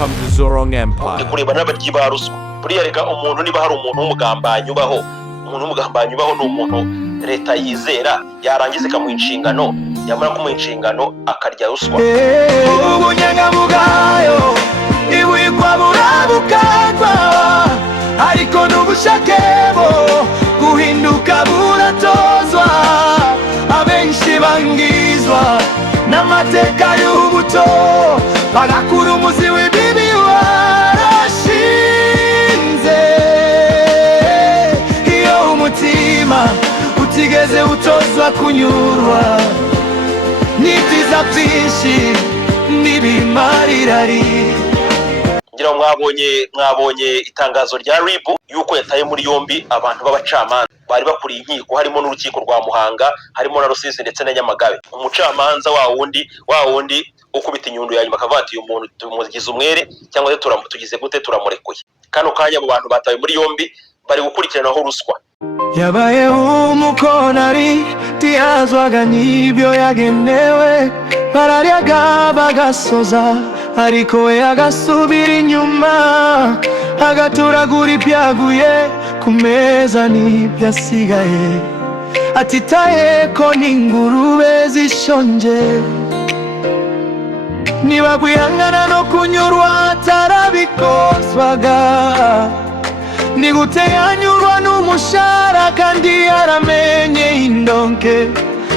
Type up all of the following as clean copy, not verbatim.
Welcome to Zorong Empire. Kureba n'abaryi ba ruswa. Buriya rega umuntu niba hari umuntu w'umugambanyi ubaho, ni umuntu leta yizera yarangiza ikamuha inshingano, yamara kumuha inshingano akarya ruswa. Ubunyangamugayo ibwirwa burabukagwa, ariko n'ubushake bwo guhinduka buratozwa. Abenshi bangizwa n'amateka y'ubuto, bagakura umuzi w'ibibi warashinze. Iyo umutima utigeze utozwa kunyurwa, n'ibyiza byinshi n'ibimarirari. Ngira mwabonye itangazo rya RIB yuko yataye muri yombi abantu b'abacamanza bari bakuriye inkiko, harimo n'urukiko rwa Muhanga, harimo na Rusizi ndetse na Nyamagabe. Umucamanza wa wundi ukubita inyundo ya nyuma akavuga ati uyu muntu tumugize umwere cyangwa tugize gute turamurekuye. Kano kanya abo bantu bataye muri yombi bari gukurikiranaho ruswa. Yabaye umukonari tiyazwaga n'ibyo yagenewe, bararyaga bagasoza ariko we agasubira inyuma, agaturagura ibyaguye ku meza n'ibyo asigaye, atitaye ko n'ingurube zishonje. Niba kwihangana no kunyurwa atarabikozwaga, ni gute yanyurwa n'umushahara kandi yaramenye indonke?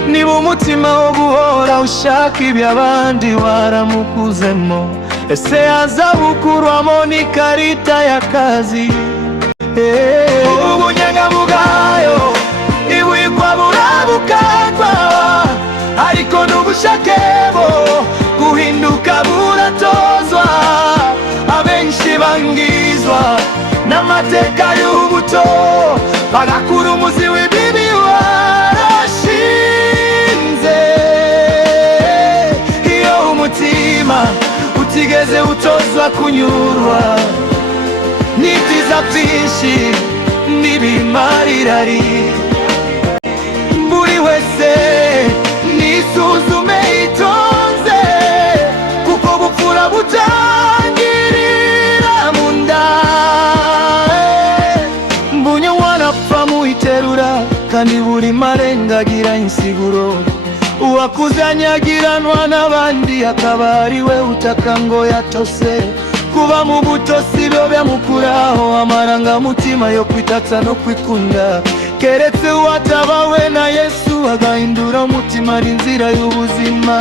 Niba umutima wo guhora ushaka iby'abandi waramukuzemo, ese azabukurwamo n'ikarita y'akazi? Ubunyangamugayo ibwirwa burabukagwa, ariko n'ubushake bwo guhinduka buratozwa. Abenshi bangizwa n'amateka y'ubuto, bagakura umuzi w'ibibi warashinze. Iyo umutima utigeze utozwa kunyurwa, n'ibyiza byinshi n'ibimarirari. Buri wese nisuzume yitonze, kuko bupfura butangirira mu nda. Mbunye wanapfa muiterura, kandi buri marengagira insiguro. Uwakuzanyagiranwa n'abandi akaba ari we utaka ngo yatose. Kuba mu buto si byo byamukuraho amarangamutima yo kwitatsa no kwikunda, keretse uwatabawe na Yesu agahindura umutima ari inzira y'ubuzima.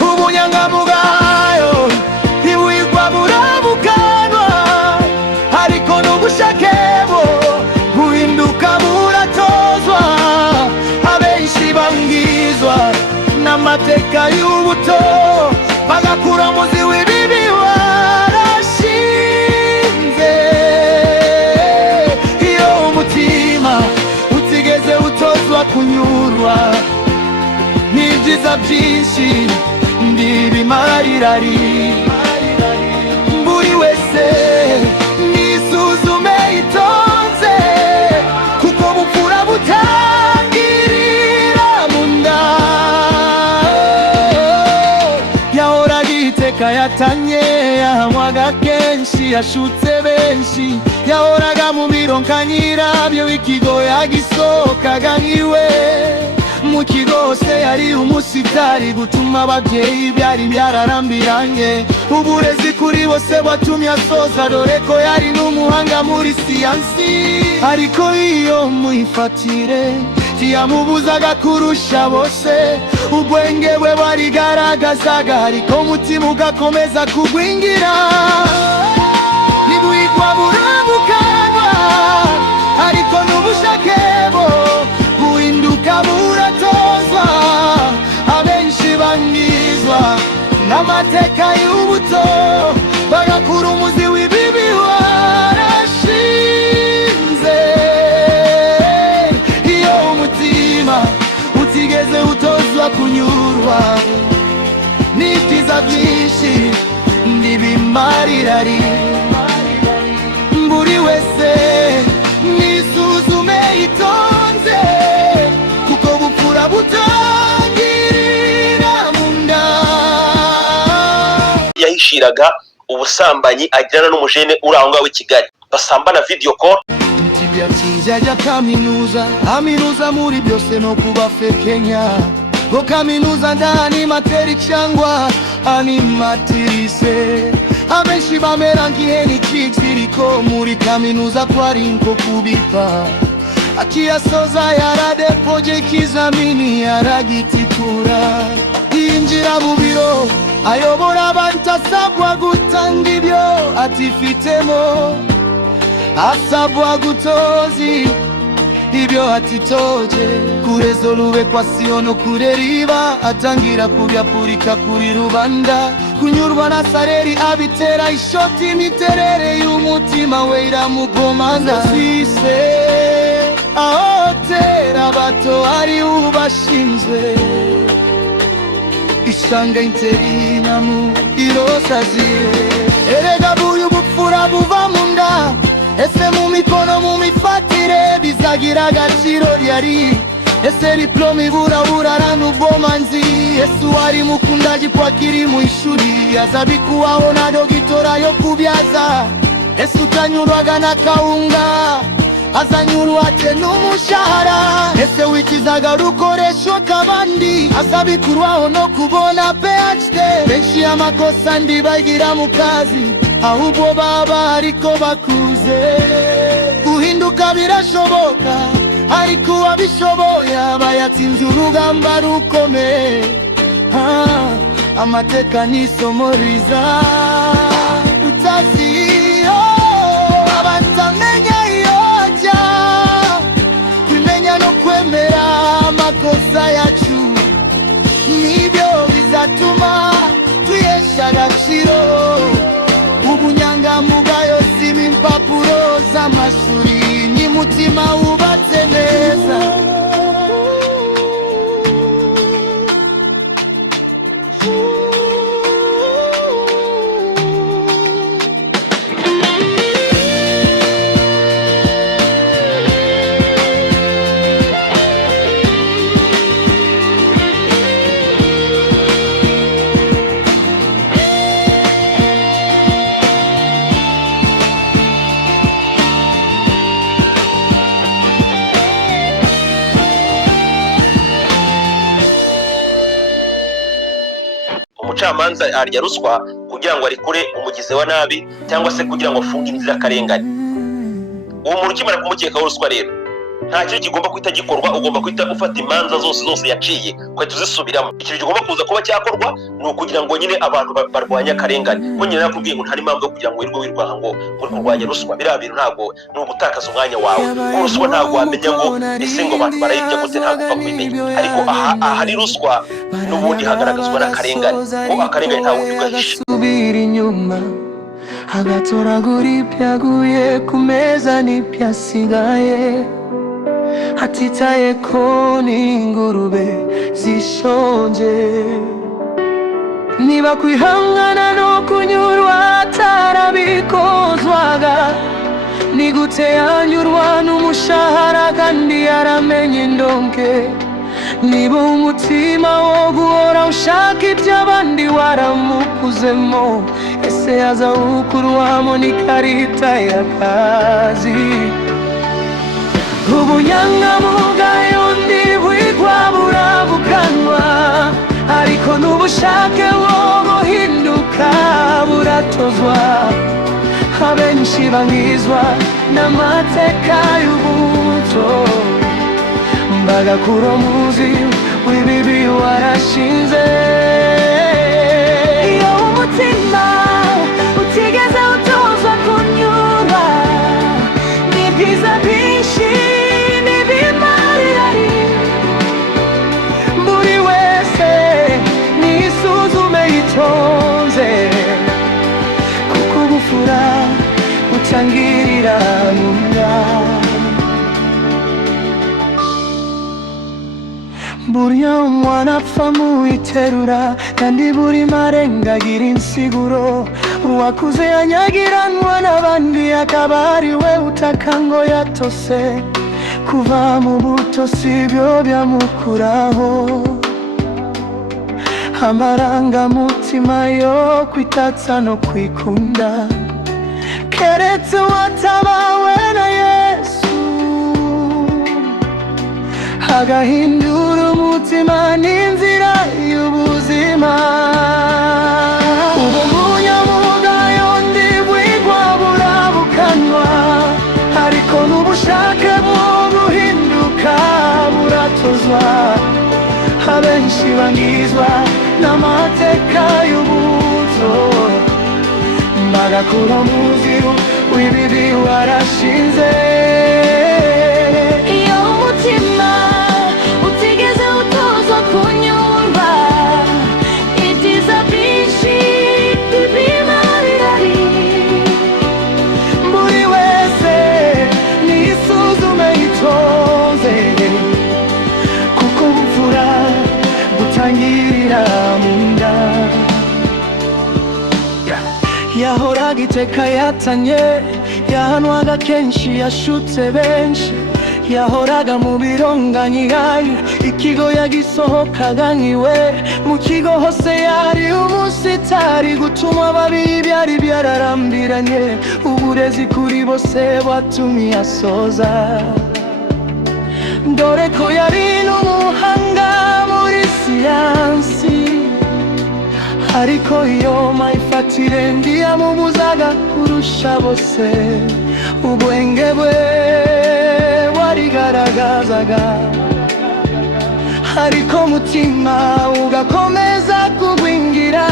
Ubunyangamugayo ibwirwa burabukanwa, ariko n'ubushake bwo guhinduka buratozwa. Abenshi bangizwa n'amateka y'ubuto, bagakura umuzi w'ibibi warashinze. Iyo umutima utigeze utozwa kunyurwa, n'ibyiza byinshi n'ibimarirari. Buri wese nisuzume yitonze, kuko bupfura butangirira mu nda. Yahoraga iteka yatanye, yahamwaga kenshi, yashutse benshi. Yahoraga mu mironka nyirabyo, ikigo yagisokaga nk'iwe. Mu kigo hose yari umusitari, gutuma ababyeyi byari byararambiranye. Uburezi kuri bose bwatumye asoza, dore ko yari n'umuhanga muri siyansi. Ariko iyo muyifatire tiyamubuzaga kurusha bose, ubwenge bwe bwarigaragazaga, ariko umutima ugakomeza kugwingira. Ibwirwa burabukagwa, ariko n'ubushake bwo guhinduka buratozwa. Abenshi bangizwa n'amateka y'ubuto, bagakura umuzi w'ibibi warashinze. Iyo umutima utigeze utozwa kunyurwa, n'ibyiza byinshi n'ibimarirari. Buri wese nisuzume yitonze, kuko bupfura butangirira mu nda. yamuciraga ubusambanyi agirana n'umujene uri aho ngaho i Kigali, basambana video call. Ajya kaminuza muri byose no kuba Kenya, ngo kaminuza ndani materi cyangwa animatrice, abenshi bamera nk'ihene ikiriko muri kaminuza kwari nko kubipa, akiyasoza yaradepoje ikizamini yaragitikura, yinjira mu biro ayobora abantu asabwa gutanga ibyo atifitemo, asabwa gutozi ibyo atitoje, kurezolube equation no kureriba, atangira kubyapurika kuri rubanda, kunyurwa na sareri abitera ishoti, imiterere y'umutima we iramugomaza, sise ahotera bato ari ubashinzwe, ishanga interinamu irosazire, erega buyu bupfura buva munda, ese mu mikono mu mifatire bizagira agaciro ryari, ese diplome burabura n'ubomanzi, ese wari mukundaji kwa kiri mu ishuri azabikuwaho na dogitora yo kubyaza, ese utanyurwaga na kaunga azanyurwa ate n'umushahara, ese wikizaga rukoresho kabandi azabikurwaho no kubona PhD, benshi amakosa ndibagira mu kazi ahubwo baba ariko bakuze, guhinduka birashoboka ariko abishoboye bayatsinze urugamba rukomeye, amateka n'isomo riza utazi abantamenya yojya kumenya no kwemera amakosa yacu, nibyo bizatuma tuyesha agaciro, ubunyangamugayo siba impapuro z'amashuri, ni mutima wubatse neza. Umucamanza arya ruswa kugira ngo arikure umugizi wa nabi cyangwa se kugira ngo afunge inzirakarengane. Uwo muntu ukimara kumukekaho ruswa rero nta kintu kigomba kwita gikorwa, ugomba kwita ufata imanza zose yaciye kwahita uzisubiramo. Ikintu kigomba kuza kuba cyakorwa ni ukugira ngo nyine abantu barwanya akarengane. Ko nyine nakubwiye ngo ntari impamvu yo kugira ngo wirwe wirwaha ngo uri kurwanya ruswa, biriya bintu ntabwo ni ugutakaza umwanya wawe. Ko ruswa ntabwo wamenya ngo ese ngo abantu barayibya gute, ntabwo upfa kubimenya, ariko ahari ruswa n'ubundi hagaragazwa n'akarengane, ko akarengane nta wundi ugahisha. Agatoragura ibyaguye ku meza n'ibyasigaye, hatitaye ko n'ingurube zishonje, niba kwihangana no kunyurwa atarabikozwaga, ni gute yanyurwa n'umushahara kandi yaramenye indonke, niba umutima wo guhora ushaka iby'abandi waramukuzemo, ese yazawukurwamo n'ikarita y'akazi, ubunyangamugayo ntibwigwa burabukanwa, ariko n'ubushake bwo guhinduka buratozwa, abenshi bangizwa n'amateka y'ubuto, bagakura umuzi w'ibibi warashinze, iyo umutima utigeze utozwa kunyura, ni byiza byinshi n'ibimarira, buri wese nisuzume yitonze, kuko ubupfura butangirira mu nda. Burya umwana apfa mu iterura, kandi buri marenga agira insiguro, uwakuze yanyagiranwa n'abandi akaba ari we utaka ngo yatose, kuva mu buto si byo byamukuraho, amarangamutima yo kwitatsa no kwikunda keretse watabawe na Yesu agahindura umutima n'inzira y'ubuzima. Ubu munyamugayo ndibwigwa burabukanwa, ariko n'ubushake bwo guhinduka buratozwa. Abenshi bangizwa n'amateka y'ubuto, bagakura umuziru w'ibibi warashinze. Iyo umutima utigeze utozwa kunyurwa, ibyiza byinshi biba birahari. Buri wese nisuzume yitoze, kuko ubupfura butangirira mu nda. Yahoraga iteka yatanye, yahanwaga kenshi, yashutse benshi. Yahoraga mu bironganyigayo, ikigo yagisohokaga nkiwe. Mu kigo hose yari umusitari, gutuma ababi byari byararambiranye. Uburezi kuri bose bwatumye asoza. Dore ko yari n'umuhanga muri siyansi, ariko iyo mayifatire ndiyamubuzaga kurusha bose. Ubwenge bwe warigaragazaga, ariko umutima ugakomeza kugwingira.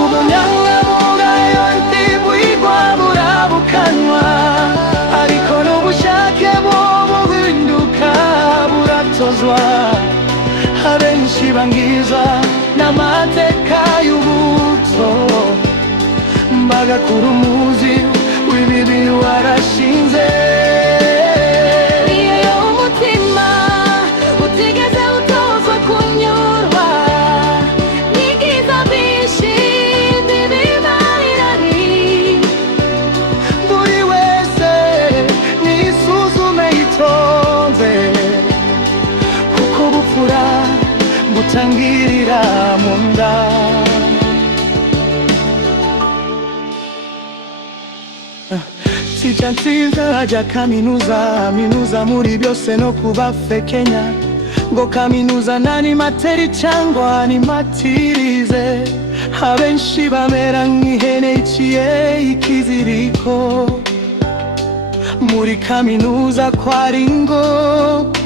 Ubunyangamugayo ndibwigwa burabukanwa, ariko n'ubushake bwo guhinduka buratozwa. Abenshi bangizwa n'amateka y'ubuto, bagakura umuzi w'ibibi warashinze. Iyo umutima utigeze utozwa kunyurwa, n'ibyiza byinshi biba birahari. Buri wese nisuzume yitonze, kuko ubupfura butangirira mu nda. Sija nsinza ajya kaminuza muri byose no kuba fekenya, ngo kaminuza nani materi cyangwa ni matirize. Abenshi bamera nk'ihene iciye ikiziriko, muri kaminuza kwari ngo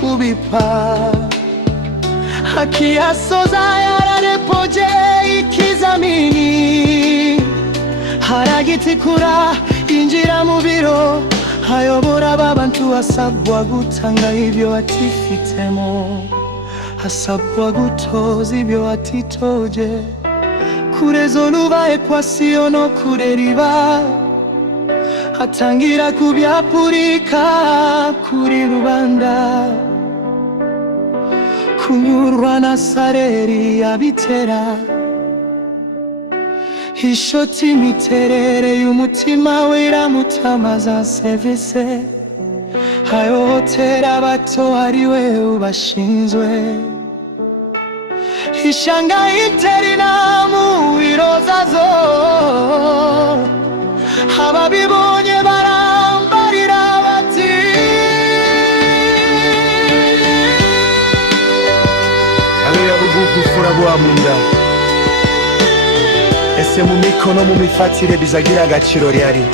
kubipa. Akiyasoza yararepoje ikizamini, haragitikura injira mu biro, hayobora abantu. Asabwa gutanga ibyo atifitemo, asabwa gutoza ibyo atitoje. Kuresolva equation no kureriba, atangira kubyapurika kuri rubanda. Kunyurwa na sareri abitera, ishoti imiterere y'umutima we iramutamaza sevise. Hayohotera abato ari we ubashinzwe, ishanga iterina mu irozazo. Ababibonye barambarira bati, abeya bugufura bwa munda. Ese mu mikono mu mifatire bizagira agaciro ryari?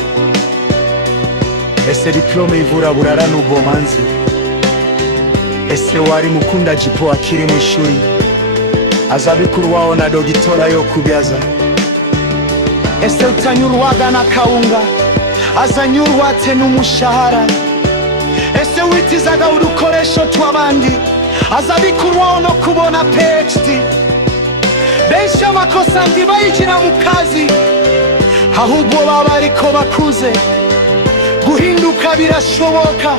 Ese diplome ivura burara n'ubwomanzi? Ese wari mukunda jipo akiri mu ishuri, azabikurwaho na dogitora yo kubyaza? Ese utanyurwaga na kawunga, azanyurwa ate n'umushahara? Ese witizaga udukoresho tw'abandi, azabikurwaho no kubona PhD? Benshi amakosa ndibayikira mu kazi, ahubwo baba ariko bakuze. Guhinduka birashoboka,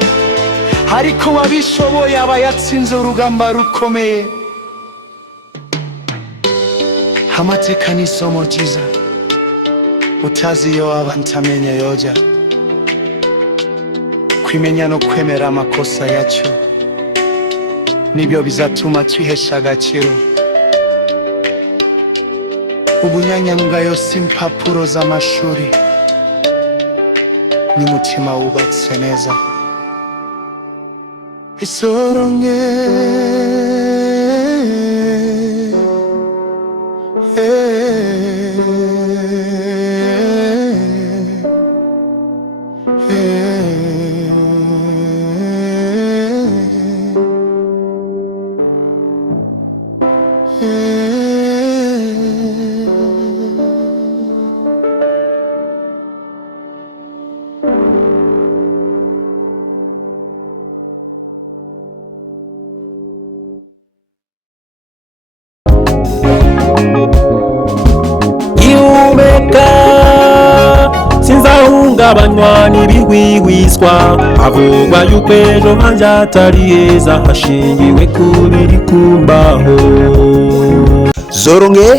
ariko wabishoboye aba yatsinze urugamba rukomeye. Amateka ni isomo ryiza, utazi iyo waba ntamenya yoja. Kwimenya no kwemera amakosa yacyo nibyo bizatuma twihesha agaciro. Ubunyangamugayo si impapuro z'amashuri, n'umutima wubatse neza. Isoronge sinzahungabanywa n'ibihwihwiswa, havugwa yuko ejo hanje hatari heza hashingiwe ku biri kumbaho. Zoronge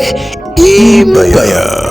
Ibaya.